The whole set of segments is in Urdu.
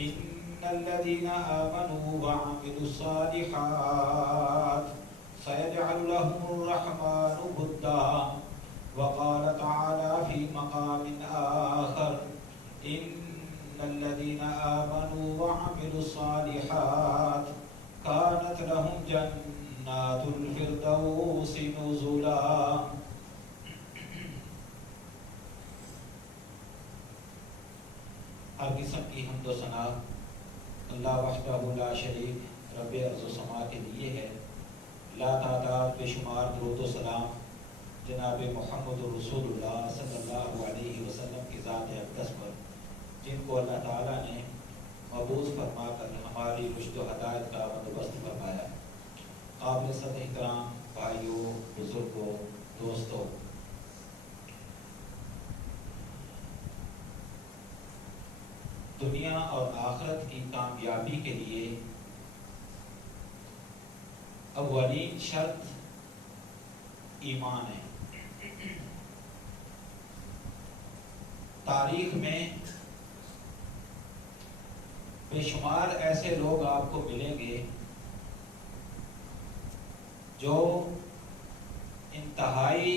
إن الذين آمنوا وعملوا الصالحات سيجعل لهم الرحمن ودا. وقال تعالى في مقام آخر إن الذين آمنوا وعملوا الصالحات كانت لهم جنات الفردوس نزلا. ہر قسم کی حمد و ثنا اللہ وحدہ لا شریک رب ارض و سما کے لیے ہے. لا تعداد بے شمار درود و سلام جناب محمد رسول اللہ صلی اللہ علیہ وسلم کی ذات اقدس پر، جن کو اللہ تعالیٰ نے مبعوث فرما کر ہماری رشد و ہدایت کا بندوبست فرمایا. قابل صد احترام بھائیوں، بزرگوں، دوستوں، دنیا اور آخرت کی کامیابی کے لیے اولین شرط ایمان ہے. تاریخ میں بے شمار ایسے لوگ آپ کو ملیں گے جو انتہائی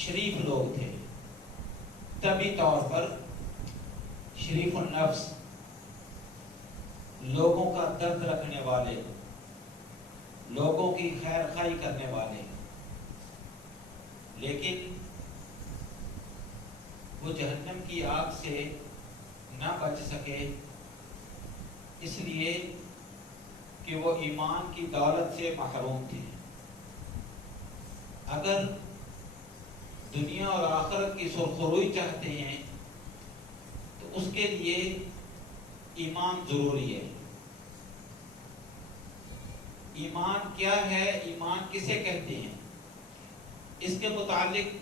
شریف لوگ تھے، طبی طور پر شریف النفس، لوگوں کا درد رکھنے والے، لوگوں کی خیر خواہی کرنے والے، لیکن وہ جہنم کی آگ سے نہ بچ سکے، اس لیے کہ وہ ایمان کی دولت سے محروم تھے. اگر دنیا اور آخرت کی سرخروئی چاہتے ہیں تو اس کے لیے ایمان ضروری ہے. ایمان کیا ہے؟ ایمان کسے کہتے ہیں؟ اس کے متعلق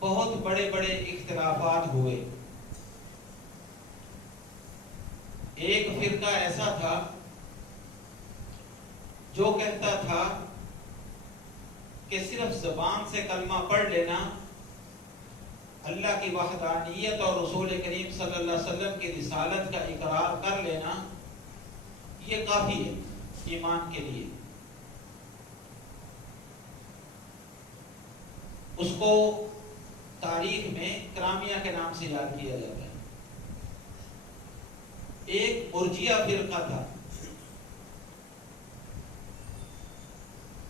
بہت بڑے بڑے اختلافات ہوئے. ایک فرقہ ایسا تھا جو کہتا تھا کہ صرف زبان سے کلمہ پڑھ لینا، اللہ کی وحدانیت اور رسول کریم صلی اللہ علیہ وسلم کی رسالت کا اقرار کر لینا، یہ کافی ہے ایمان کے لیے. اس کو تاریخ میں کرامیہ کے نام سے یاد کیا جاتا ہے. ایک مرجیہ فرقہ تھا،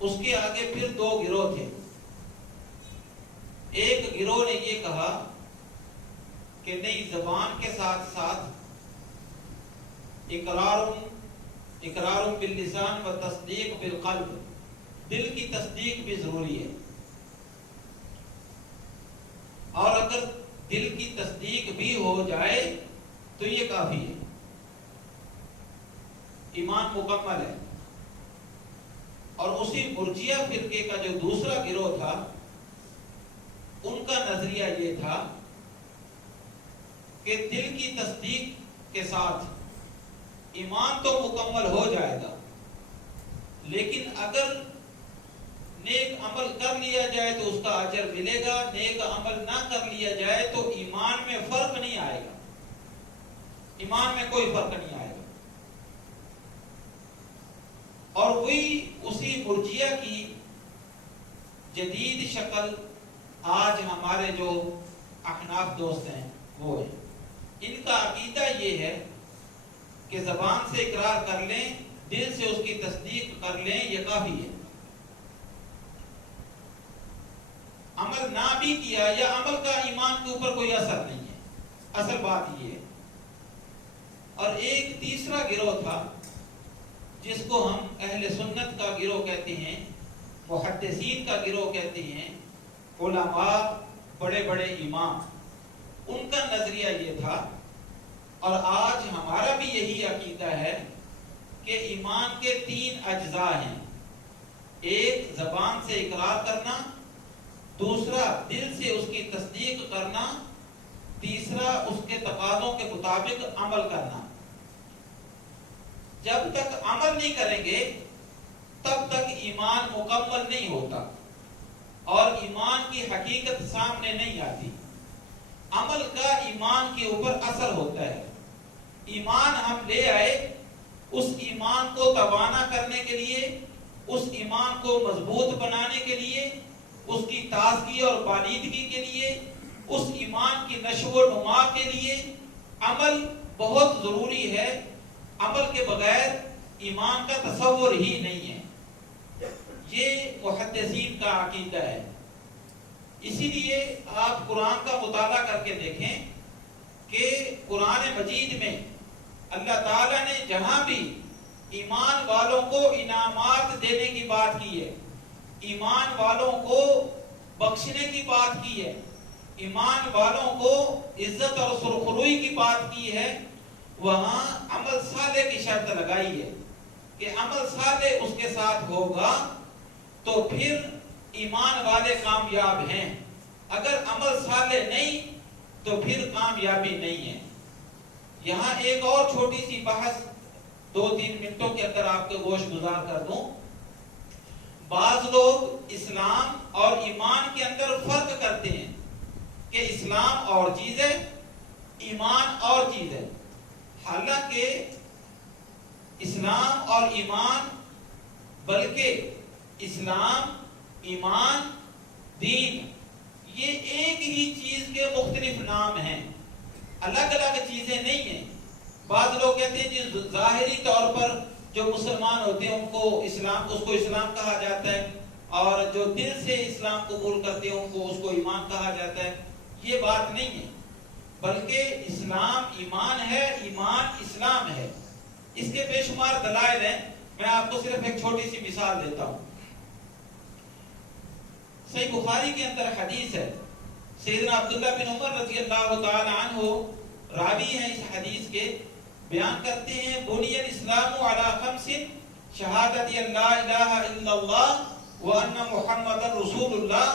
اس کے آگے پھر دو گروہ تھے. ایک گروہ نے یہ کہا کہ نہیں، زبان کے ساتھ ساتھ اقرار باللسان و تصدیق بالقلب، دل کی تصدیق بھی ضروری ہے، اور اگر دل کی تصدیق بھی ہو جائے تو یہ کافی ہے، ایمان مکمل ہے. اور اسی مرجیہ فرقے کا جو دوسرا گروہ تھا، ان کا نظریہ یہ تھا کہ دل کی تصدیق کے ساتھ ایمان تو مکمل ہو جائے گا، لیکن اگر نیک عمل کر لیا جائے تو اس کا اجر ملے گا، نیک عمل نہ کر لیا جائے تو ایمان میں فرق نہیں آئے گا، ایمان میں کوئی فرق نہیں آئے گا. اور وہی اسی مرجیہ کی جدید شکل آج ہمارے جو احناف دوست ہیں وہ ہے. ان کا عقیدہ یہ ہے کہ زبان سے اقرار کر لیں، دل سے اس کی تصدیق کر لیں، یہ کافی ہے. عمل نہ بھی کیا یا عمل کا ایمان کے اوپر کوئی اثر نہیں ہے، اصل بات یہ ہے. اور ایک تیسرا گروہ تھا جس کو ہم اہل سنت کا گروہ کہتے ہیں، محدثین کا گروہ کہتے ہیں، علماء، بڑے بڑے امام. ان کا نظریہ یہ تھا، اور آج ہمارا بھی یہی عقیدہ ہے، کہ ایمان کے تین اجزاء ہیں. ایک زبان سے اقرار کرنا، دوسرا دل سے اس کی تصدیق کرنا، تیسرا اس کے تقاضوں کے مطابق عمل کرنا. جب تک عمل نہیں کریں گے تب تک ایمان مکمل نہیں ہوتا. اور ایمان کی حقیقت سامنے نہیں آتی. عمل کا ایمان کے اوپر اثر ہوتا ہے. ایمان ہم لے آئے، اس ایمان کو توانا کرنے کے لیے، اس ایمان کو مضبوط بنانے کے لیے، اس کی تازگی اور بالیدگی کے لیے، اس ایمان کی نشو و نما کے لیے عمل بہت ضروری ہے. عمل کے بغیر ایمان کا تصور ہی نہیں ہے. یہ محدثین کا عقیدہ ہے. اسی لیے آپ قرآن کا مطالعہ کر کے دیکھیں کہ قرآن مجید میں اللہ تعالیٰ نے جہاں بھی ایمان والوں کو انعامات دینے کی بات کی ہے، ایمان والوں کو بخشنے کی بات کی ہے، ایمان والوں کو عزت اور سرخروئی کی بات کی ہے، وہاں عمل صالح کی شرط لگائی ہے کہ عمل صالح اس کے ساتھ ہوگا تو پھر ایمان والے کامیاب ہیں. اگر عمل صالح نہیں تو پھر کامیابی نہیں ہے. یہاں ایک اور چھوٹی سی بحث 2-3 منٹوں کے اندر آپ کے گوش گزار کر دوں. بعض لوگ اسلام اور ایمان کے اندر فرق کرتے ہیں کہ اسلام اور چیز ہے، ایمان اور چیز ہے. حالانکہ اسلام اور ایمان، بلکہ اسلام، ایمان، دین، یہ ایک ہی چیز کے مختلف نام ہیں، الگ الگ چیزیں نہیں ہیں. بعض لوگ کہتے ہیں کہ ظاہری طور پر جو مسلمان ہوتے ہیں ان کو اسلام کہا جاتا ہے، اور جو دل سے اسلام قبول کرتے ہیں ان کو اس کو ایمان کہا جاتا ہے. یہ بات نہیں ہے، بلکہ اسلام ایمان ہے، ایمان اسلام ہے. اس کے بے شمار دلائل ہیں. میں آپ کو صرف ایک چھوٹی سی مثال دیتا ہوں. صحیح بخاری کے اندر حدیث ہے، سیدنا عبداللہ بن عمر رضی اللہ تعالی عنہ راوی ہیں اس حدیث کے، بیان کرتے ہیں بنی الاسلام علی 5 شہادت لا الہ الا اللہ وان محمد رسول اللہ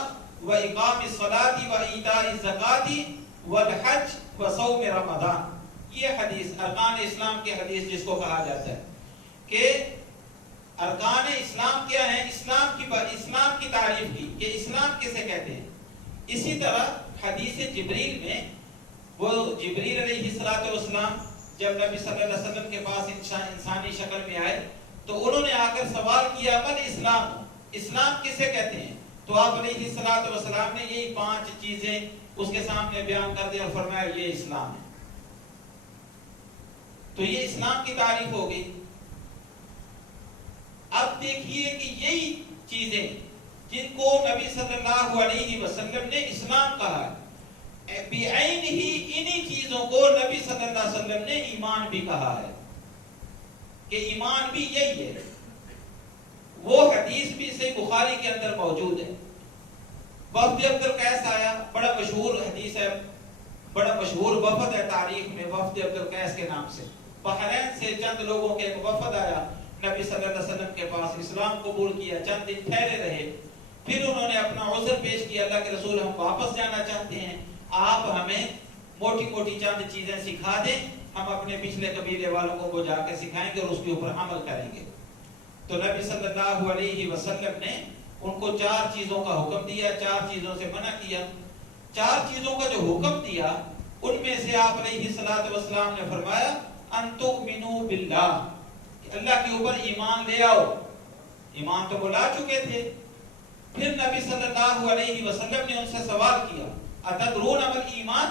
واقام الصلاۃ وایتاء الزکاۃ والحج وصوم رمضان. یہ حدیث ارکان اسلام کی حدیث جس کو کہا جاتا ہے کہ ارکان اسلام کیا ہیں، اسلام کی تعریف کی کہ اسلام کسے کہتے ہیں. اسی طرح حدیث جبریل میں وہ جبریل علیہ السلام جب نبی صلی اللہ علیہ وسلم کے پاس انسانی شکل میں آئے تو انہوں نے آ کر سوال کیا من اسلام، اسلام کسے کہتے ہیں؟ تو آپ علیہ السلام نے یہی 5 چیزیں اس کے سامنے بیان کر دی اور فرمایا یہ اسلام ہے. تو یہ اسلام کی تعریف ہو گئی. اب دیکھیے کہ یہی چیزیں جن کو نبی صلی اللہ علیہ وسلم نے اسلام کہا ہے، بعین ہی انہی چیزوں کو نبی صلی اللہ علیہ وسلم نے ایمان بھی کہا ہے کہ ایمان بھی یہی ہے. وہ حدیث بھی صحیح بخاری کے اندر موجود ہے. وفد عبد القیس آیا، بڑا مشہور حدیث ہے، بڑا مشہور وفد ہے تاریخ میں وفد عبد القیس کے نام سے. بحرین سے چند لوگوں کے ایک وفد آیا نبی صلی اللہ علیہ وسلم کے پاس، اسلام قبول کیا، چند دن ٹھہرے رہے، پھر انہوں نے اپنا عذر پیش کیا، اللہ کے رسول ہم واپس جانا چاہتے ہیں، آپ ہمیں موٹی موٹی چند چیزیں سکھا دیں، ہم اپنے پچھلے قبیلے والوں کو وہ جا کے سکھائیں گے اور اس کے اوپر عمل کریں گے. تو نبی صلی اللہ علیہ وسلم نے ان کو 4 چیزوں کا حکم دیا، 4 چیزوں سے منع کیا. 4 چیزوں کا جو حکم دیا ان میں سے آپ علیہ السلام نے فرمایا ان تؤمنوا باللہ، اللہ کے اوپر ایمان لے آؤ. ایمان تو وہ لا چکے تھے. پھر نبی صلی اللہ علیہ وسلم نے ان سے سوال کیا اتدرون ما الایمان،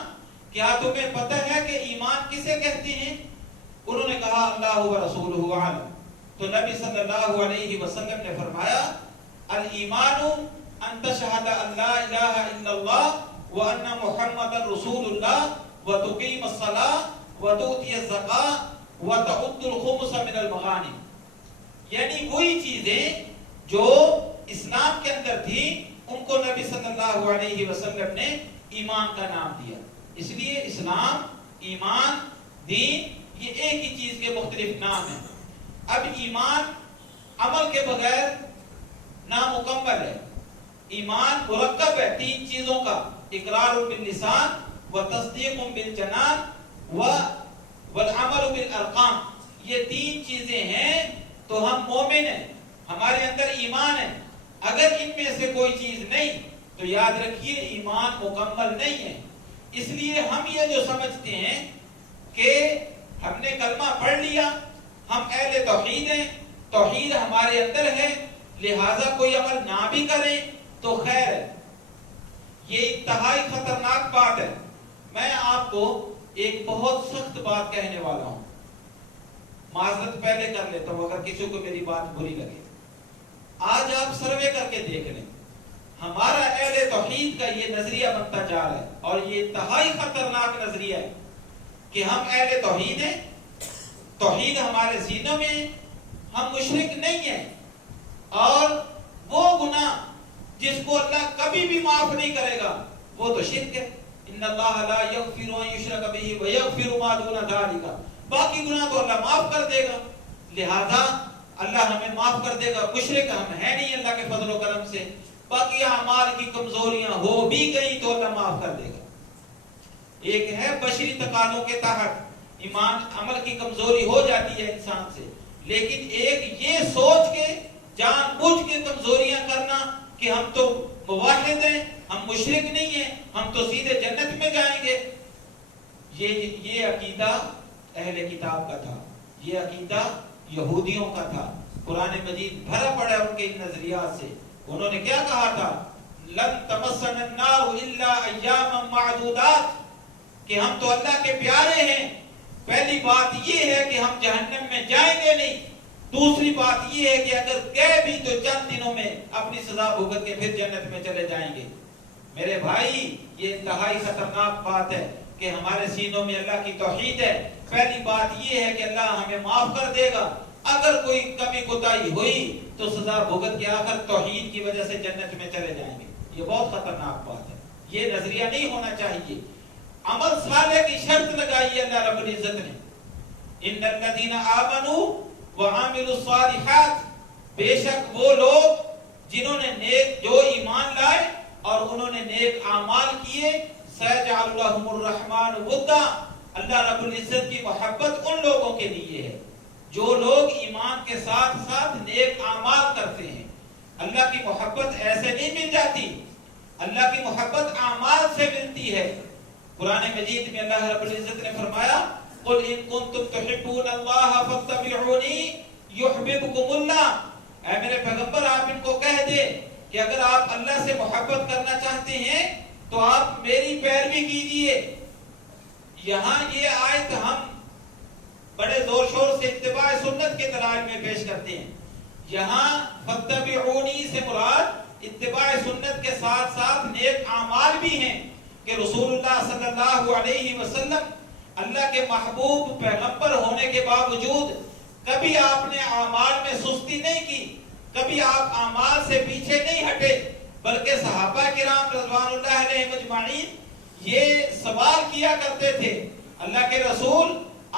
کیا تمہیں پتہ ہے کہ ایمان کسے کہتے ہیں؟ انہوں نے کہا اللہ و رسولہ اعلم. تو نبی صلی اللہ علیہ وسلم نے فرمایا الایمان ان تشہد ان لا الہ الا اللہ وان محمد رسول اللہ وتقیم الصلاۃ وتؤتی الزکاۃ وتعد الخمس من المغانم. یعنی وہی چیزیں جو اسلام کے اندر تھی ان کو نبی صلی اللہ علیہ وسلم نے ایمان کا نام دیا. اس لیے اسلام، ایمان، دین یہ ایک ہی چیز کے مختلف نام ہیں. اب ایمان عمل کے بغیر نامکمل ہے. ایمان مرکب ہے 3 چیزوں کا، اقرار باللسان وتصدیق بالجنان والعمل بالارکان. یہ 3 چیزیں ہیں تو ہم مومن ہیں، ہمارے اندر ایمان ہے. اگر ان میں سے کوئی چیز نہیں تو یاد رکھیے ایمان مکمل نہیں ہے. اس لیے ہم یہ جو سمجھتے ہیں کہ ہم نے کلمہ پڑھ لیا، ہم اہل توحید ہیں، توحید ہمارے اندر ہے، لہذا کوئی عمل نہ بھی کریں تو خیر ہے. یہ انتہائی خطرناک بات ہے. میں آپ کو ایک بہت سخت بات کہنے والا ہوں، معذرت پہلے کر لیتا ہوں اگر کسی کو میری بات بری لگے. آج آپ سروے کر کے دیکھ لیں، ہمارا اہل توحید کا یہ نظریہ بنتا جا رہا ہے، اور یہ انتہائی خطرناک نظریہ ہے کہ ہم اہل توحید ہیں، توحید ہمارے سینوں میں ہے، ہم مشرک نہیں ہیں، اور وہ گناہ جس کو اللہ کبھی بھی معاف نہیں کرے گا وہ تو شرک ہے. ان اللہ لا یغفر ان یشرک بہ ویغفر ما دون ذلک، باقی گناہ تو اللہ معاف کر دے گا، لہذا اللہ ہمیں معاف کر دے گا. مشرک ہم ہے نہیں اللہ کے فضل و کرم سے، باقی اعمال کی کمزوریاں ہو بھی گئی تو اللہ معاف کر دے گا. ایک ہے بشری تقاضوں کے تحت ایمان عمل کی کمزوری ہو جاتی ہے انسان سے، لیکن ایک یہ سوچ کے جان بوجھ کے کمزوریاں کرنا کہ ہم تو موحد ہیں، ہم مشرک نہیں ہیں، ہم تو سیدھے جنت میں جائیں گے، یہ عقیدہ اہل کتاب کا تھا، یہ عقیدہ یہودیوں کا تھا. قرآن مجید بھرا پڑا ان کے نظریات سے. انہوں نے کیا کہا تھا؟ لن تمسنا النار الا ایاما معدودات، کہ ہم تو اللہ کے پیارے ہیں. پہلی بات یہ ہے کہ ہم جہنم میں جائیں گے نہیں، دوسری بات یہ ہے کہ اگر گئے بھی تو چند دنوں میں اپنی سزا بھگت کے پھر جنت میں چلے جائیں گے. میرے بھائی یہ انتہائی خطرناک بات ہے کہ ہمارے سینوں میں اللہ کی توحید ہے. پہلی بات یہ ہے کہ اللہ ہمیں معاف کر دے گا، اگر کوئی کمی کوتاہی ہوئی تو سزا بھگت کے آخر توحید کی وجہ سے جنت میں چلے جائیں گے. یہ بہت خطرناک بات ہے، یہ نظریہ نہیں ہونا چاہیے. عمل صالح کی شرط لگائی اللہ رب العزت نے، ان الذین آمنوا وعملوا الصالحات، بے شک وہ لوگ جنہوں نے نیک جو ایمان لائے اور انہوں نے نیک اعمال کیے، سیجعل لهم الرحمن ودا، اللہ رب العزت کی محبت ان لوگوں کے لیے ہے جو لوگ ایمان کے ساتھ ساتھ نیک اعمال کرتے ہیں. اللہ کی محبت ایسے نہیں مل جاتی، اللہ کی محبت اعمال سے ملتی ہے. قرآن مجید میں اللہ رب العزت نے فرمایا قل ان کنتم تحبون اللہ فاتبعونی یحببکم اللہ، اے میرے پیغمبر آپ ان کو کہہ دے کہ اگر آپ اللہ سے محبت کرنا چاہتے ہیں تو آپ میری پیروی کیجئے. یہاں یہ آیت ہم بڑے زور شور سے اتباع سنت کے دلائل میں پیش کرتے ہیں. یہاں فاتبعونی سے مراد اتباع سنت کے ساتھ ساتھ نیک اعمال بھی ہیں کہ رسول اللہ صلی اللہ علیہ وسلم اللہ کے محبوب پیغمبر ہونے کے باوجود کبھی آپ نے اعمال میں سستی نہیں کی، کبھی آپ اعمال سے پیچھے نہیں ہٹے، بلکہ صحابہ کرام رضوان اللہ علیہم اجمعین یہ سوال کیا کرتے تھے اللہ کے رسول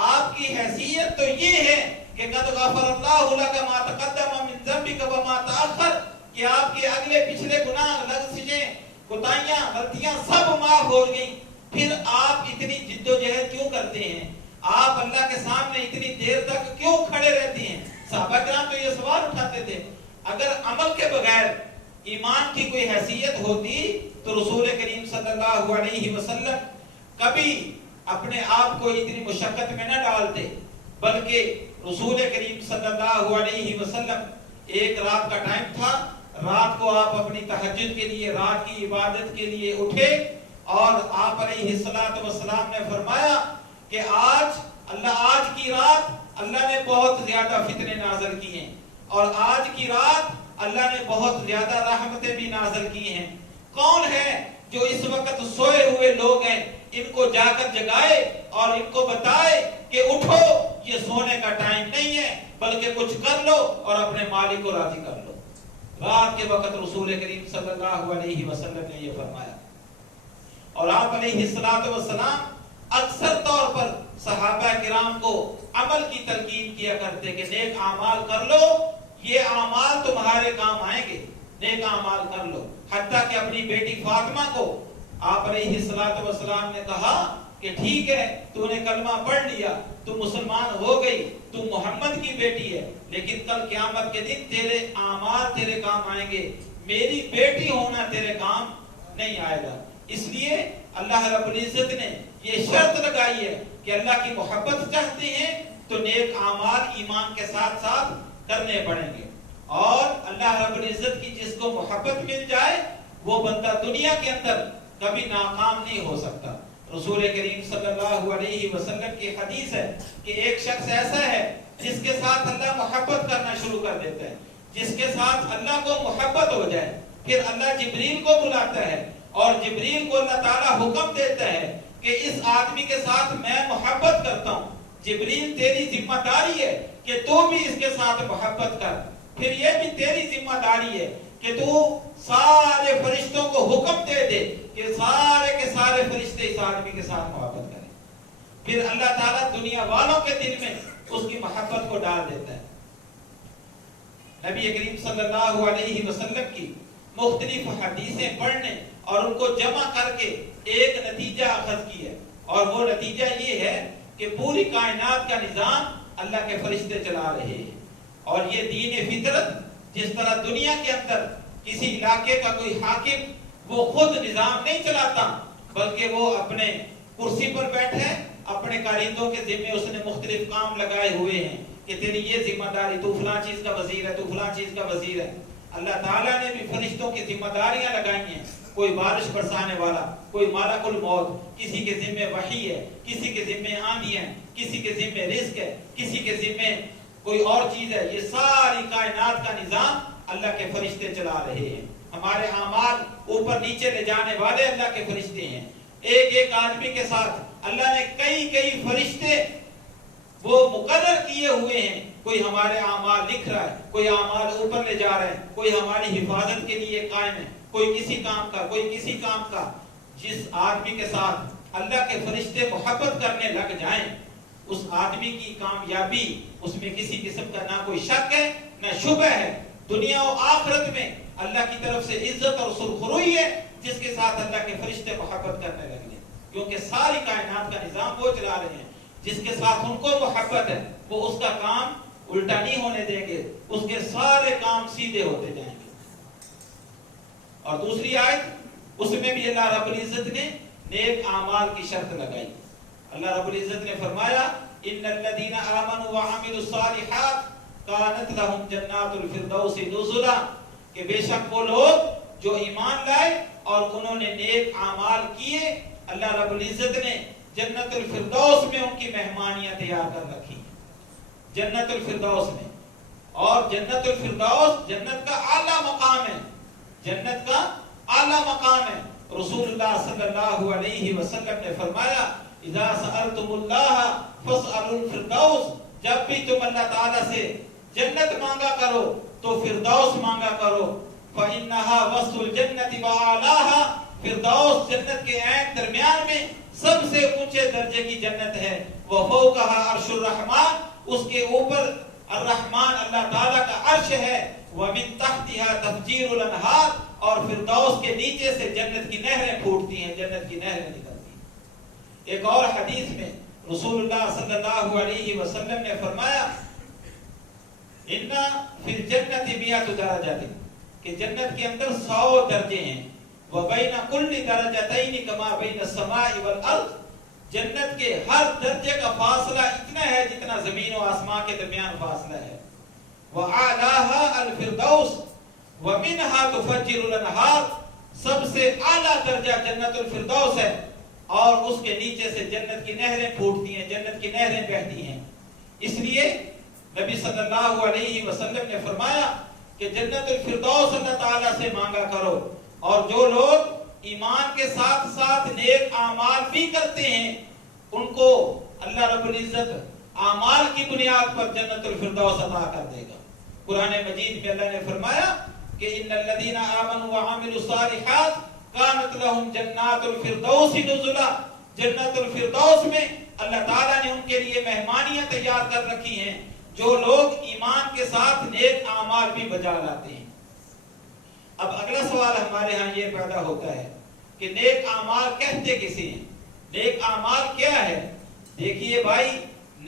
آپ کی حیثیت تو یہ ہے کہ قد غفر اللہ لک ما تقدم من ذنبک وما تأخر، کہ آپ کے اگلے پچھلے گناہ لغزشیں کوتاہیاں غلطیاں سب معاف ہو گئیں، پھر آپ اتنی جد و جہد کیوں کرتے ہیں؟ آپ اللہ کے سامنے اتنی دیر تک کیوں کھڑے رہتے ہیں؟ صحابہ کرام تو یہ سوال اٹھاتے تھے. اگر عمل کے بغیر ایمان کی کوئی حیثیت ہوتی تو رسول کریم صلی اللہ علیہ وسلم کبھی اپنے آپ کو اتنی مشقت میں نہ ڈالتے، بلکہ رسول کریم صلی اللہ علیہ وسلم ایک رات کا ٹائم تھا، رات کو آپ اپنی تہجد کے لیے رات کی عبادت کے لیے اٹھے اور آپ علیہ السلام نے فرمایا کہ آج کی رات اللہ نے بہت زیادہ فتنے نازل کی ہیں اور آج کی رات اللہ نے بہت زیادہ رحمتیں بھی نازل کی ہیں. کون ہے جو اس وقت سوئے ہوئے لوگ ہیں ان کو جا کر جگائے اور ان کو بتائے کہ اٹھو، یہ سونے کا ٹائم نہیں ہے بلکہ کچھ کر لو اور اپنے مالک کو راضی کر لو. رات کے وقت رسول کریم صلی اللہ علیہ وسلم نے یہ فرمایا. اور آپ علیہ السلام اکثر طور پر صحابہ کرام کو عمل کی تلقین کیا کرتے کہ نیک اعمال کر لو، یہ اعمال تمہارے کام آئیں گے، نیک اعمال کر لو. حتیٰ کہ اپنی بیٹی فاطمہ کو آپ علیہ السلام نے کہا کہ ٹھیک ہے تو نے کلمہ پڑھ لیا، تو مسلمان ہو گئی، تو محمد کی بیٹی ہے، لیکن کل قیامت کے دن تیرے اعمال تیرے کام آئیں گے، میری بیٹی ہونا تیرے کام نہیں آئے گا۔ اس لیے اللہ رب العزت نے یہ شرط لگائی ہے کہ اللہ کی محبت چاہتے ہیں تو نیک اعمال ایمان کے ساتھ ساتھ کرنے پڑیں گے، اور اللہ رب العزت کی جس کو محبت مل جائے وہ بندہ دنیا کے اندر کبھی ناکام نہیں ہو سکتا۔ رسول کریم صلی اللہ علیہ وسلم کی حدیث ہے کہ ایک شخص ایسا ہے جس کے ساتھ اللہ محبت کرنا شروع کر دیتا ہے، جس کے ساتھ اللہ کو محبت ہو جائے، پھر اللہ جبریل کو بلاتا ہے اور جبریل کو اللہ تعالیٰ حکم دیتا ہے کہ اس آدمی کے ساتھ میں محبت کرتا ہوں، جبریل تیری ذمہ داری ہے کہ تو بھی اس کے ساتھ محبت کر، پھر یہ بھی تیری ذمہ داری ہے کہ تو سارے فرشتوں کو حکم دے دے کہ سارے کے سارے فرشتے اس آدمی کے ساتھ محبت کریں، پھر اللہ تعالیٰ دنیا والوں کے دل میں اس کی محبت کو ڈال دیتا ہے۔ نبی کریم صلی اللہ علیہ وسلم کی مختلف حدیثیں پڑھنے اور ان کو جمع کر کے ایک نتیجہ اخذ کی ہے، اور وہ نتیجہ یہ ہے کہ پوری کائنات کا نظام اللہ کے فرشتے چلا رہے ہیں، اور یہ دین فطرت جس طرح دنیا کے اندر کسی علاقے کا کوئی حاکم وہ خود نظام نہیں چلاتا بلکہ وہ اپنے کرسی پر بیٹھے اپنے کارندوں کے ذمے اس نے مختلف کام لگائے ہوئے ہیں کہ تیری یہ ذمہ داری، تو فلاں چیز کا وزیر ہے، تو فلاں چیز کا وزیر ہے۔ اللہ تعالیٰ نے بھی فرشتوں کی ذمہ داریاں لگائی ہیں، کوئی بارش برسانے والا، کوئی مالک الموت، کسی کے ذمے وحی ہے، کسی کے ذمے آندھی ہے، کسی کے ذمے رزق ہے، کسی کے ذمے کوئی اور چیز ہے۔ یہ ساری کائنات کا نظام اللہ کے فرشتے چلا رہے ہیں۔ ہمارے اعمال اوپر نیچے لے جانے والے اللہ کے فرشتے ہیں۔ ایک ایک آدمی کے ساتھ اللہ نے کئی فرشتے وہ مقرر کیے ہوئے ہیں، کوئی ہمارے اعمال لکھ رہا ہے، کوئی اعمال اوپر لے جا رہا ہے، کوئی ہماری حفاظت کے لیے قائم ہے، کوئی کسی کام کا، کوئی کسی کام کا۔ جس آدمی کے ساتھ اللہ کے فرشتے محبت کرنے لگ جائیں اس آدمی کی کامیابی، اس میں کسی قسم کا نہ کوئی شک ہے نہ شبہ ہے، دنیا و آخرت میں اللہ کی طرف سے عزت اور سرخروئی ہے جس کے ساتھ اللہ کے فرشتے محبت کرنے لگے، کیونکہ ساری کائنات کا نظام وہ چلا رہے ہیں۔ جس کے ساتھ ان کو محبت ہے وہ اس کا کام الٹا نہیں ہونے دیں گے، اس کے سارے کام سیدھے ہوتے جائیں گے۔ اور دوسری آیت اس میں بھی اللہ رب العزت نے نیک اعمال کی شرط لگائی۔ اللہ رب العزت نے فرمایا ان الذين آمنوا وعملوا الصالحات كانت لهم جنات الفردوس نزلا، کہ بے شک وہ لوگ جو ایمان لائے اور انہوں نے نیک اعمال کیے، اللہ رب العزت نے جنت الفردوس میں ان کی مہمانیاں تیار کر رکھی ہیں، جنت الفردوس میں۔ اور جنت الفردوس جنت کا اعلیٰ مقام ہے، جنت کا اعلیٰ مقام ہے۔ رسول اللہ صلی اللہ علیہ وسلم نے فرمایا اذا سألتم اللہ فاسألوا الفردوس، جب بھی تم اللہ تعالیٰ سے جنت مانگا کرو تو فردوس مانگا کرو، فإنها وسط الجنة وأعلاها، فردوس جنت کے عین درمیان میں سب سے اونچے درجے کی جنت ہے، وفوقها عرش الرحمن، اس کے اوپر الرحمن اللہ تعالیٰ کا عرش ہے، ومن تحتها تفجیر الانہار، اور فردوس کے نیچے سے جنت کی نہریں پھوٹتی ہیں، جنت کی نہریں نکلتی ہیں۔ ایک اور حدیث میں رسول اللہ صلی اللہ علیہ وسلم نے فرمایا ان فی الجنت 100 درجات، کہ جنت کے اندر 100 درجے ہیں، وبین کل درجتین کما بین السماء والارض، جنت کے ہر درجے کا فاصلہ اتنا ہے جتنا زمین و آسمان کے درمیان فاصلہ ہے، وَأَعْلَاهَا الْفِرْدَوْسِ وَمِنْهَا تُفَجِّرُ الْأَنْهَارُ، سب سے اعلیٰ درجہ جنت الفردوس ہے، اور اس کے نیچے سے جنت کی نہریں پھوٹتی ہیں، جنت کی نہریں بہتی ہیں۔ اس لیے نبی صلی اللہ علیہ وسلم نے فرمایا کہ جنت الفردوس اللہ تعالیٰ سے مانگا کرو، اور جو لوگ ایمان کے ساتھ ساتھ نیک اعمال بھی کرتے ہیں ان کو اللہ رب العزت اعمال کی بنیاد پر جنت الفردوس عطا کر دے گا۔ قرآن مجید میں اللہ نے فرمایا کہ ان الذين آمنوا وعملوا الصالحات كانت لهم جنات الفردوس نزلا، جنت الفردوس میں اللہ تعالیٰ نے ان کے لیے مہمانیاں تیار کر رکھی ہیں جو لوگ ایمان کے ساتھ نیک اعمال بھی بجا لاتے ہیں۔ اب اگلا سوال ہمارے ہاں یہ پیدا ہوتا ہے کہ نیک اعمال کہتے کسے ہیں، نیک اعمال کیا ہے؟ دیکھیے بھائی،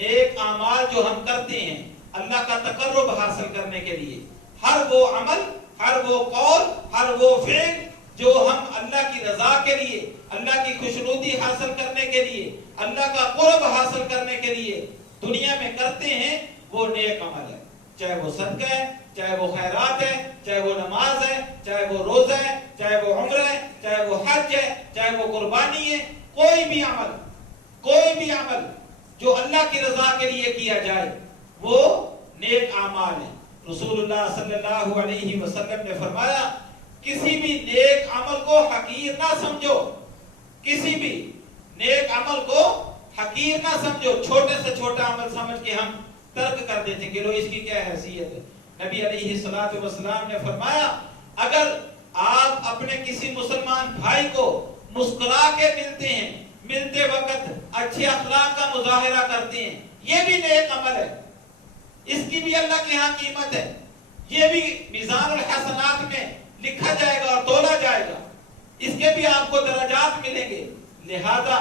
نیک اعمال جو ہم کرتے ہیں اللہ کا تقرب حاصل کرنے کے لیے، ہر وہ عمل، ہر وہ قول، ہر وہ فعل جو ہم اللہ کی رضا کے لیے، اللہ کی خوشنودی حاصل کرنے کے لیے، اللہ کا قرب حاصل کرنے کے لیے دنیا میں کرتے ہیں، وہ نیک عمل ہے. چاہے وہ صدقہ ہے، چاہے وہ خیرات ہے، چاہے وہ نماز ہے، چاہے وہ روزہ ہے، چاہے وہ عمرہ ہے، چاہے وہ حج ہے، چاہے وہ قربانی ہے. کوئی بھی عمل جو اللہ کی رضا کے لیے کیا جائے وہ نیک اعمال ہے. رسول اللہ صلی اللہ علیہ وسلم نے فرمایا کسی بھی نیک عمل کو حقیر نہ سمجھو، کسی بھی نیک عمل کو حقیر نہ سمجھو. چھوٹے سے چھوٹا عمل سمجھ کے ہم ترک کر دیتے کہ لو اس کی کیا حیثیت ہے. نبی علیہ الصلوۃ والسلام نے فرمایا اگر آپ اپنے کسی مسلمان بھائی کو مسکرا کے ملتے ہیں، ملتے وقت اچھے اخلاق کا مظاہرہ کرتے ہیں، یہ بھی نیک عمل ہے، اس کی بھی اللہ کے ہاں قیمت ہے، یہ بھی میزان الحسنات میں لکھا جائے گا اور تولا جائے گا، اس کے بھی آپ کو درجات ملیں گے. لہذا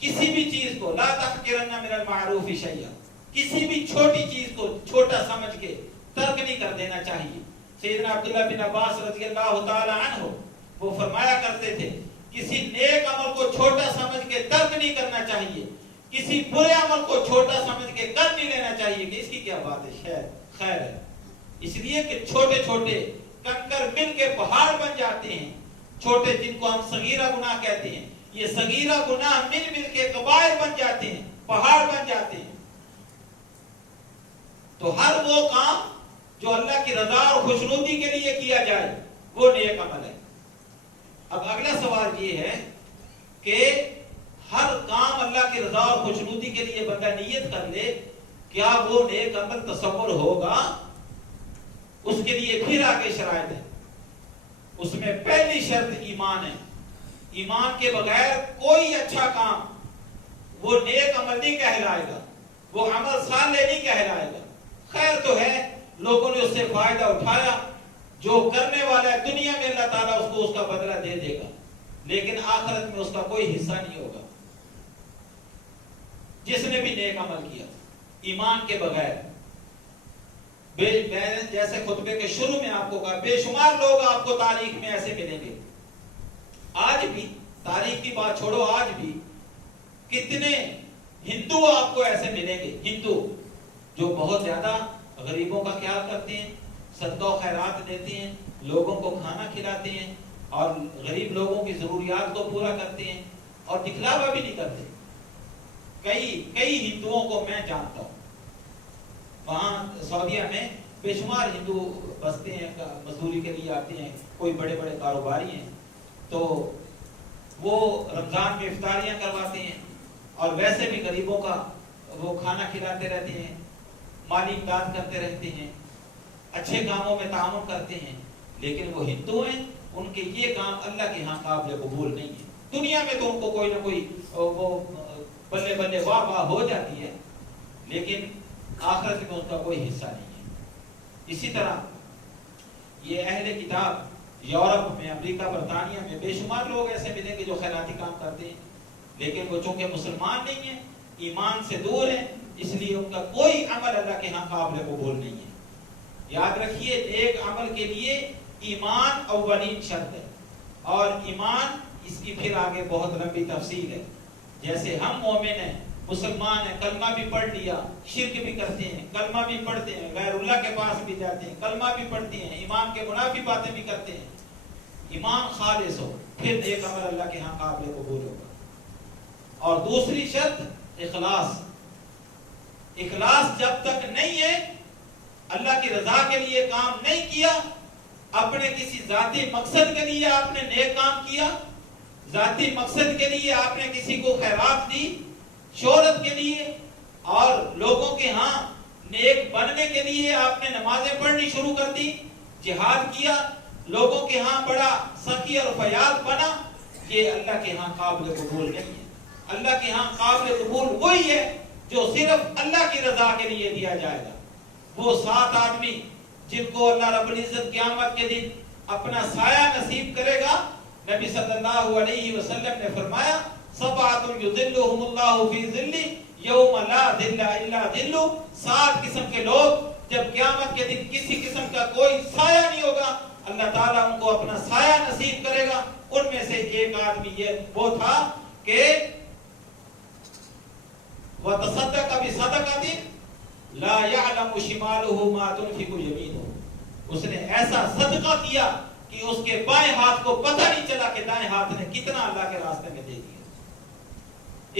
کسی بھی چیز کو لا تحقرن من المعروف شیئا، کسی بھی چھوٹی چیز کو چھوٹا سمجھ کے ترک نہیں کر دینا چاہیے. سیدنا عبداللہ بن عباس رضی اللہ تعالی عنہ وہ فرمایا کرتے تھے کسی نیک عمل کو چھوٹا سمجھ کے ترک نہیں کرنا چاہیے، کسی برے عمل کو چھوٹا سمجھ کے کر نہیں لینا چاہیے کہ اس کی کیا بات ہے، خیر ہے. اس لیے کہ چھوٹے چھوٹے کنکر مل کے پہاڑ بن جاتے ہیں. چھوٹے جن کو ہم صغیرہ گناہ کہتے ہیں، یہ صغیرہ گناہ مل مل کے کبائر بن جاتے ہیں، پہاڑ بن جاتے ہیں. تو ہر وہ کام جو اللہ کی رضا اور خوشنودی کے لیے کیا جائے وہ نیک عمل ہے. اب اگلا سوال یہ ہے کہ ہر کام اللہ کی رضا اور خوشنودی کے لیے بندہ نیت کر لے، کیا وہ نیک عمل تصور ہوگا؟ اس کے لیے پھر آگے شرائط ہے. اس میں پہلی شرط ایمان ہے. ایمان کے بغیر کوئی اچھا کام وہ نیک عمل نہیں کہلائے گا، وہ عمل صالح نہیں کہلائے گا. خیر تو ہے، لوگوں نے اس سے فائدہ اٹھایا، جو کرنے والا ہے دنیا میں اللہ تعالیٰ اس کو اس کا بدلہ دے دے گا، لیکن آخرت میں اس کا کوئی حصہ نہیں ہوگا. جس نے بھی نیک عمل کیا ایمان کے بغیر، میں جیسے خطبے کے شروع میں آپ کو کہا بے شمار لوگ آپ کو تاریخ میں ایسے ملیں گے. آج بھی تاریخ کی بات چھوڑو، آج بھی کتنے ہندو آپ کو ایسے ملیں گے، ہندو جو بہت زیادہ غریبوں کا خیال کرتے ہیں، صدقہ و خیرات دیتے ہیں، لوگوں کو کھانا کھلاتے ہیں اور غریب لوگوں کی ضروریات کو پورا کرتے ہیں اور دکھلاوا بھی نہیں کرتے. کئی ہندوؤں کو میں جانتا ہوں، وہاں سعودیہ میں بے شمار ہندو بستے ہیں، مزدوری کے لیے آتے ہیں، کوئی بڑے بڑے کاروباری ہیں، تو وہ رمضان میں افطاریاں کرواتے ہیں اور ویسے بھی غریبوں کا وہ کھانا کھلاتے رہتے ہیں، مالی امداد کرتے رہتے ہیں، اچھے کاموں میں تعاون کرتے ہیں. لیکن وہ ہندو ہیں، ان کے یہ کام اللہ کے ہاں قابل قبول نہیں ہے. دنیا میں تو ان کو کوئی نہ کوئی وہ بلے بلے واہ واہ ہو جاتی ہے، لیکن آخرت میں ان کا کوئی حصہ نہیں ہے. اسی طرح یہ اہل کتاب یورپ میں، امریکہ، برطانیہ میں بے شمار لوگ ایسے ملیں گے جو خیراتی کام کرتے ہیں، لیکن وہ چونکہ مسلمان نہیں ہیں، ایمان سے دور ہیں، اس لیے ان کا کوئی عمل اللہ کے ہاں قابل قبول نہیں ہے. یاد رکھیے نیک عمل کے لیے ایمان اولین شرط ہے، اور ایمان اس کی پھر آگے بہت لمبی تفصیل ہے. جیسے ہم مومن ہیں، مسلمان ہیں، کلمہ بھی پڑھ لیا، شرک بھی کرتے ہیں، کلمہ بھی پڑھتے ہیں، غیر اللہ کے پاس بھی جاتے ہیں، کلمہ بھی پڑھتے ہیں، ایمان کے منافی باتیں بھی کرتے ہیں. ایمان خالص ہو پھر نیک عمل اللہ کے ہاں قابل قبول ہوگا. اور دوسری شرط اخلاص. اخلاص جب تک نہیں ہے، اللہ کی رضا کے لیے کام نہیں کیا، اپنے کسی ذاتی مقصد کے لیے آپ نے نیک کام کیا، ذاتی مقصد کے لیے آپ نے کسی کو خیرات دی، شہرت کے لیے اور لوگوں کے ہاں نیک بننے کے لیے آپ نے نمازیں پڑھنی شروع کر دی، جہاد کیا، لوگوں کے ہاں بڑا سخی اور فیاض بنا، یہ اللہ کے ہاں قابل قبول نہیں ہے. اللہ کے ہاں قابل قبول وہی ہے جو صرف اللہ کی رضا کے لیے دیا جائے گا. وہ 7 آدمی جن کو اللہ رب العزت قیامت کے دن اپنا سایہ نصیب کرے گا، نبی صلی اللہ علیہ وسلم نے فرمایا 7 یظلهم اللہ فی ظلہ یوم لا ظل الا ظلہ. 7 قسم کے لوگ جب قیامت کے دن کسی قسم کا کوئی سایہ نہیں ہوگا اللہ تعالیٰ ان کو اپنا سایہ نصیب کرے گا. ان میں سے ایک آدمی یہ وہ تھا کہ وَتَصَدَّقَ بِصَدَقَةٍ لَا يَعْلَمُ شِمَالُهُ مَا تُنْفِقُ يَمِينُهُ. اس نے ایسا صدقہ کیا کہ اس کے بائیں ہاتھ کو پتہ نہیں چلا کہ دائیں ہاتھ نے کتنا اللہ کے راستے میں دے دیا.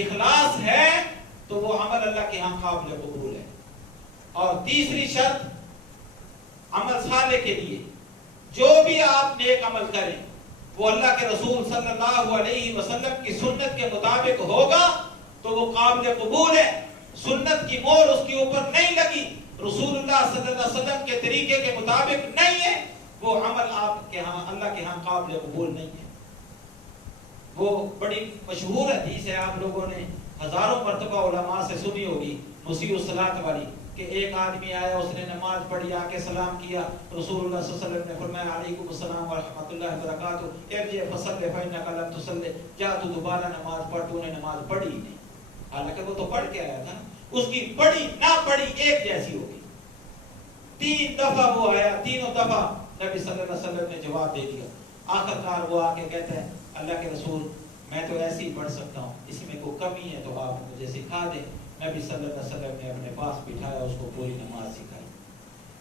اخلاص ہے تو وہ عمل اللہ کے ہاں قابل قبول ہے. اور تیسری شرط عمل صالح کے لیے جو بھی آپ نیک عمل کریں وہ اللہ کے رسول صلی اللہ علیہ وسلم کی سنت کے مطابق ہوگا تو وہ قابل قبول ہے. سنت کی مہر اس کے اوپر نہیں لگی, رسول اللہ صلی اللہ علیہ وسلم کے طریقے کے مطابق نہیں ہے, وہ عمل آپ کے ہاں اللہ کے ہاں قابل قبول نہیں ہے. وہ بڑی مشہور حدیث ہے, آپ لوگوں نے ہزاروں مرتبہ علماء سے سنی ہوگی, مسیء الصلاۃ والی, کہ ایک آدمی آیا, اس نے نماز پڑھی, آ کے سلام کیا, رسول اللہ صلی اللہ علیہ وسلم نے فرمایا علیکم السلام ورحمۃ اللہ وبرکاتہ, ارجع فصلی فإنک لم تصلی, جا تو دوبارہ نماز پڑھ, تو نے نماز پڑھی ہی نہیں. حالانکہ وہ تو پڑھ کے آیا تھا, اس کی پڑھی نہ پڑھی ایک جیسی ہوگی. 3 دفعہ وہ آیا, تینوں دفعہ نبی صلی اللہ علیہ وسلم نے جواب دے دیا. آخر کار وہ آ کے کہتا ہے اللہ کے رسول میں تو ایسے ہی پڑھ سکتا ہوں, اسی میں کوئی کمی ہے تو آپ مجھے سکھا دیں. نبی صلی اللہ علیہ وسلم نے اپنے پاس بٹھایا, اس کو پوری نماز سکھائی.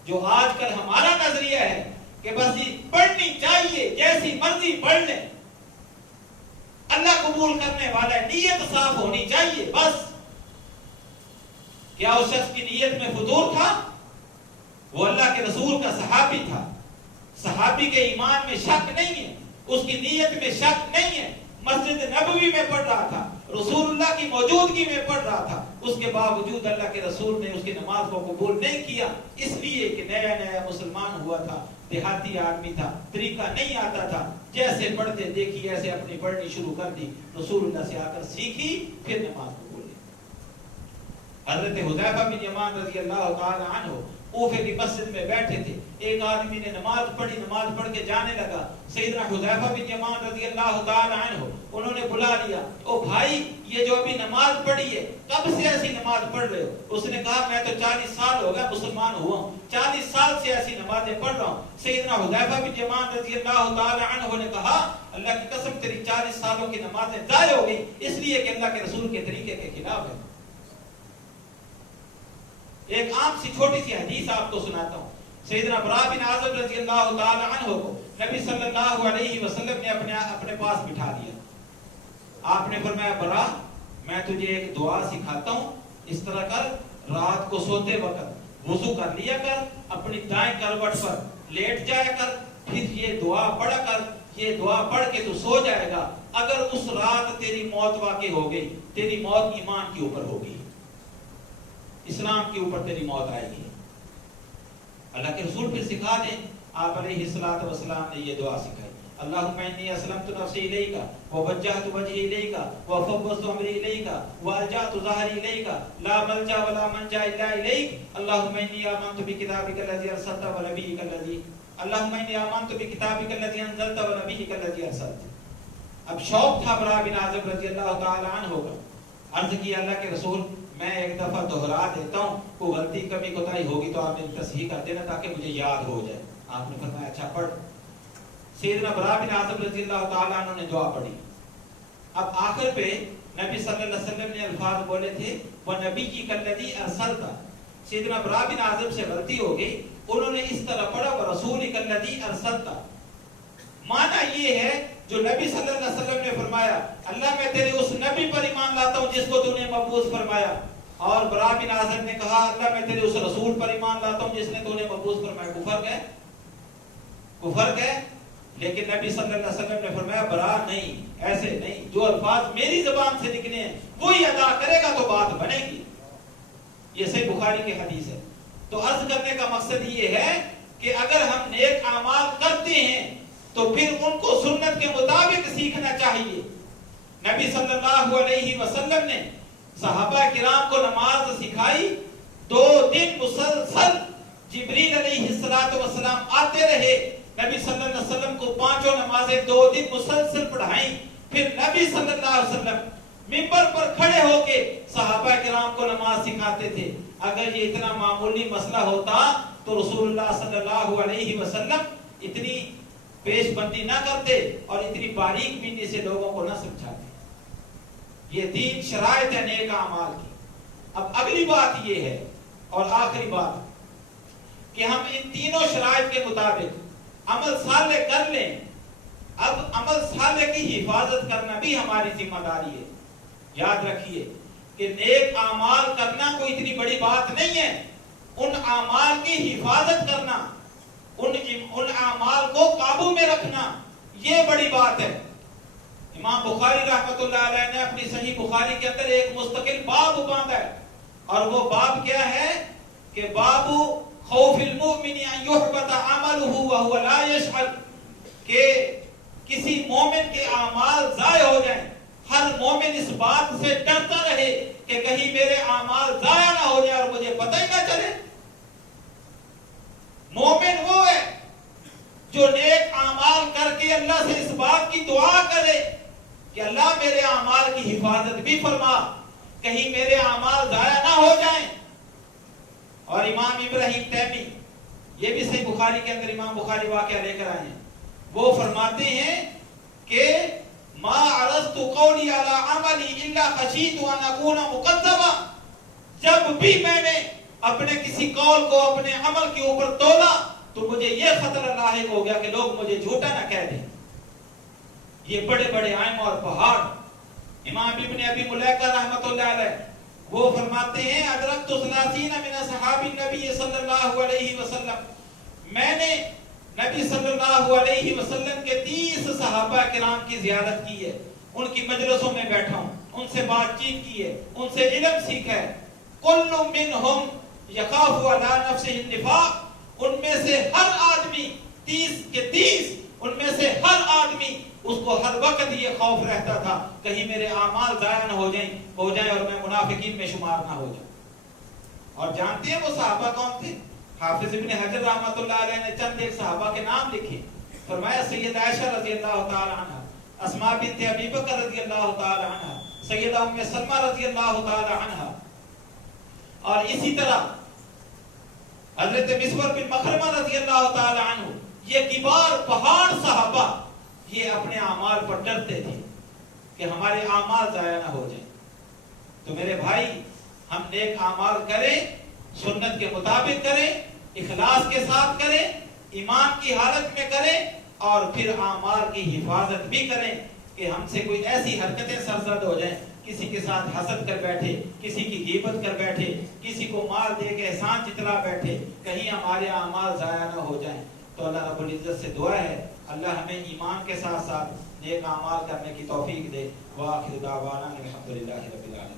جو آج کل ہمارا نظریہ ہے کہ بس یہ پڑھنی چاہیے, جیسی مرضی پڑھ لیں, اللہ قبول کرنے والا ہے, نیت صاف ہونی چاہیے بس. کیا اس شخص کی نیت میں فجور تھا؟ وہ اللہ کے رسول کا صحابی تھا, صحابی کے ایمان میں شک نہیں ہے, اس کی نیت میں شک نہیں ہے. مسجد نبوی میں پڑھ رہا تھا, رسول اللہ کی موجودگی میں پڑھ رہا تھا, اس کے باوجود اللہ کے رسول نے اس کی نماز کو قبول نہیں کیا, اس لیے کہ نیا نیا مسلمان ہوا تھا, دیہاتی آدمی تھا, طریقہ نہیں آتا تھا, جیسے پڑھتے دیکھی ایسے اپنی پڑھنی شروع کر دی, رسول اللہ سے آ کر سیکھی, پھر نماز قبول کی. حضرت حذیفہ بن یمان رضی اللہ تعالی عنہ کوفے کی مسجد میں بیٹھے تھے, ایک آدمی نے نماز پڑھی, نماز پڑھ کے جانے لگا. سیدنا حذیفہ بن یمان رضی اللہ تعالی عنہ انہوں نے بلا لیا, او بھائی یہ جو ابھی نماز پڑھی ہے کب سے ایسی نماز پڑھ رہے ہو؟ اس نے کہا میں تو 40 سال ہو گئے مسلمان ہوا ہوں, 40 سال سے ایسی نمازیں پڑھ رہا ہوں. سیدنا حذیفہ بن یمان رضی اللہ تعالی عنہ نے کہا اللہ کی قسم تیری 40 سالوں کی نمازیں ضائع ہو گئی, اس لیے کہ اللہ کے رسول کے طریقے کے خلاف ہے. ایک عام سی چھوٹی سی حدیث آپ کو سناتا ہوں. سیدنا براء بن عازب رضی اللہ تعالی عنہ کو نبی صلی اللہ علیہ وسلم نے اپنے پاس بٹھا دیا. آپ نے فرمایا براء میں تجھے ایک دعا سکھاتا ہوں, اس طرح کر, رات کو سوتے وقت وضو کر لیا کر, اپنی دائیں کروٹ پر لیٹ جایا کر, پھر یہ دعا پڑھا کر, یہ دعا پڑھ کے تو سو جائے گا. اگر اس رات تیری موت واقع ہو گئی, تیری موت ایمان کے اوپر ہوگی, اسلام کے اوپر تیری موت آئے گی. اللہ کے رسول پھر سکھا دیں, آپ علیہ الصلوۃ والسلام نے یہ دعا سکھائی, اللہم انی اسلمت نفسی الیک ووجہت وجہی الیک وفوضت امری الیک والجأت ظہری الیک لا ملجا ولا منجا الا الیک اللہم انی آمنت بکتابک الذی ارسلت ونبیک الذی اللہم انی آمنت بکتابک الذی انزلت ونبیک الذی ارسلت. اب شوق تھا براء بن عازب رضی اللہ تعالی عنہ کا, عرض کیا اللہ کے رسول میں ایک دفعہ دہرا دیتا ہوں, کوئی غلطی کمی کوتاہی ہوگی تو آپ میری تصحیح کر دینا تاکہ مجھے یاد ہو جائے. آپ نے فرمایا اچھا پڑھ. سیدنا براء بن عازب رضی اللہ تعالی عنہ نے دعا پڑھی. اب آخر پہ نبی صلی اللہ علیہ وسلم نے الفاظ بولے تھے وَنَبِيِّكَ الَّذِي أَرْسَلْتَ. سیدنا براء بن عازب سے غلطی ہو گئی, انہوں نے اس طرح پڑھا وَرَسُولِكَ الَّذِي أَرْسَلْتَ. معنی یہ ہے جو نبی صلی اللہ علیہ وسلم نے فرمایا اللہ میں تیرے اس نبی پر ایمان لاتا ہوں جس کو تو نے مبعوث فرمایا, اور براء بن عازب نے کہا اللہ میں تیرے اس رسول پر ایمان لاتا ہوں جس نے تو نے مبعوث فرمایا. کفر ہے. لیکن نبی صلی اللہ علیہ وسلم نے فرمایا براء نہیں, ایسے نہیں, جو الفاظ میری زبان سے نکلے ہیں وہی ادا کرے گا تو بات بنے گی. یہ صحیح بخاری کی حدیث ہے. تو عرض کرنے کا مقصد یہ ہے کہ اگر ہم نیک اعمال کرتے ہیں تو پھر ان کو سنت کے مطابق سیکھنا چاہیے. نبی صلی اللہ علیہ وسلم نے صحابہ کرام کو نماز سکھائی, 2 دن مسلسل جبریل علیہ السلام آتے رہے, نبی صلی اللہ علیہ وسلم کو 5 نمازیں 2 دن مسلسل پڑھائیں. پھر نبی صلی اللہ علیہ وسلم منبر پر کھڑے ہو کے صحابہ کرام کو نماز سکھاتے تھے. اگر یہ اتنا معمولی مسئلہ ہوتا تو رسول اللہ صلی اللہ علیہ وسلم اتنی پیش بندی نہ کرتے اور اتنی باریک بینی سے لوگوں کو نہ سمجھاتے. یہ 3 شرائط ہے نیک اعمال کی. اب اگلی بات یہ ہے اور آخری بات کہ ہم ان تینوں شرائط کے مطابق عمل صالح کر لیں. اب عمل صالح کی حفاظت کرنا بھی ہماری ذمہ داری ہے. یاد رکھیے کہ نیک اعمال کرنا کوئی اتنی بڑی بات نہیں ہے. ان اعمال کی حفاظت کرنا، ان اعمال کو قابو میں رکھنا، یہ بڑی بات ہے. امام بخاری رحمۃ اللہ علیہ نے اپنی صحیح بخاری کے اندر ایک مستقل باب باندھا ہے، اور وہ باب کیا ہے کہ باب خوف المؤمن ان يحبط عمله وهو لا يشعر، کہ کسی مومن کے اعمال ضائع ہو جائیں. ہر مومن اس بات سے ڈرتا رہے کہ کہیں میرے اعمال ضائع نہ ہو جائے اور مجھے پتہ ہی نہ چلے. مومن وہ ہے جو نیک اعمال کر کے اللہ سے اس بات کی دعا کرے کہ اللہ میرے اعمال کی حفاظت بھی فرما، کہیں میرے اعمال ضائع نہ ہو جائیں. اور امام ابراہیم تیمی، یہ بھی صحیح بخاری کے اندر امام بخاری واقعہ لے کر آئے ہیں، وہ فرماتے ہیں کہ ما عرضت قولی علی عملی الا خشیت ان اکون مکذبا. جب بھی میں نے اپنے کسی قول کو اپنے عمل کے اوپر تولا تو مجھے یہ خطرہ لاحق ہو گیا کہ لوگ مجھے جھوٹا نہ کہہ دیں. یہ بڑے بڑے ائمہ اور پہاڑ. امام ابن ابی ملیکہ رحمۃ اللہ علیہ وہ فرماتے ہیں ادرکت 30 من اصحاب النبی صلی اللہ علیہ وسلم، میں نے نبی صلی اللہ علیہ وسلم کے 30 صحابہ کرام کی زیارت کی ہے، ان کی مجلسوں میں بیٹھا ہوں، ان سے بات چیت کی ہے، ان سے علم سیکھا ہے. کل منہم یخاف علی نفسہ النفاق، ان میں سے ہر آدمی 30 کے 30 ان میں سے ہر آدمی اس کو ہر وقت یہ خوف رہتا تھا کہیں میرے اعمال ضائع نہ ہو جائیں اور میں منافقین میں شمار نہ ہو جاؤں. اور جانتے ہیں وہ صحابہ کون تھے؟ حافظ ابن حجر رحمۃ اللہ علیہ نے چند ایک صحابہ کے نام لکھے. فرمایا سیدہ عائشہ رضی اللہ تعالی عنہ، اسماء بنت ابی بکر رضی اللہ تعالی عنہ، سیدہ ام سلمہ رضی اللہ تعالی عنہ، اور اسی طرح حضرت مسور بن مخرمہ رضی اللہ تعالی عنہ. یہ کبار پہاڑ صحابہ یہ اپنے اعمال پر ڈرتے تھے کہ ہمارے اعمال ضائع نہ ہو جائیں. تو میرے بھائی، ہم نیک اعمال کریں، سنت کے مطابق کریں، اخلاص کے ساتھ کریں، ایمان کی حالت میں کریں، اور پھر اعمال کی حفاظت بھی کریں کہ ہم سے کوئی ایسی حرکتیں سرزد ہو جائیں، کسی کے ساتھ حسد کر بیٹھے، کسی کی غیبت کر بیٹھے، کسی کو مال دے کے احسان جتلا بیٹھے، کہیں ہمارے اعمال ضائع نہ ہو جائیں. تو اللہ رب العزت سے دعا ہے اللہ ہمیں ایمان کے ساتھ ساتھ نیک اعمال کرنے کی توفیق دے. وآخر دعوانا الحمدللہ رب العالمین.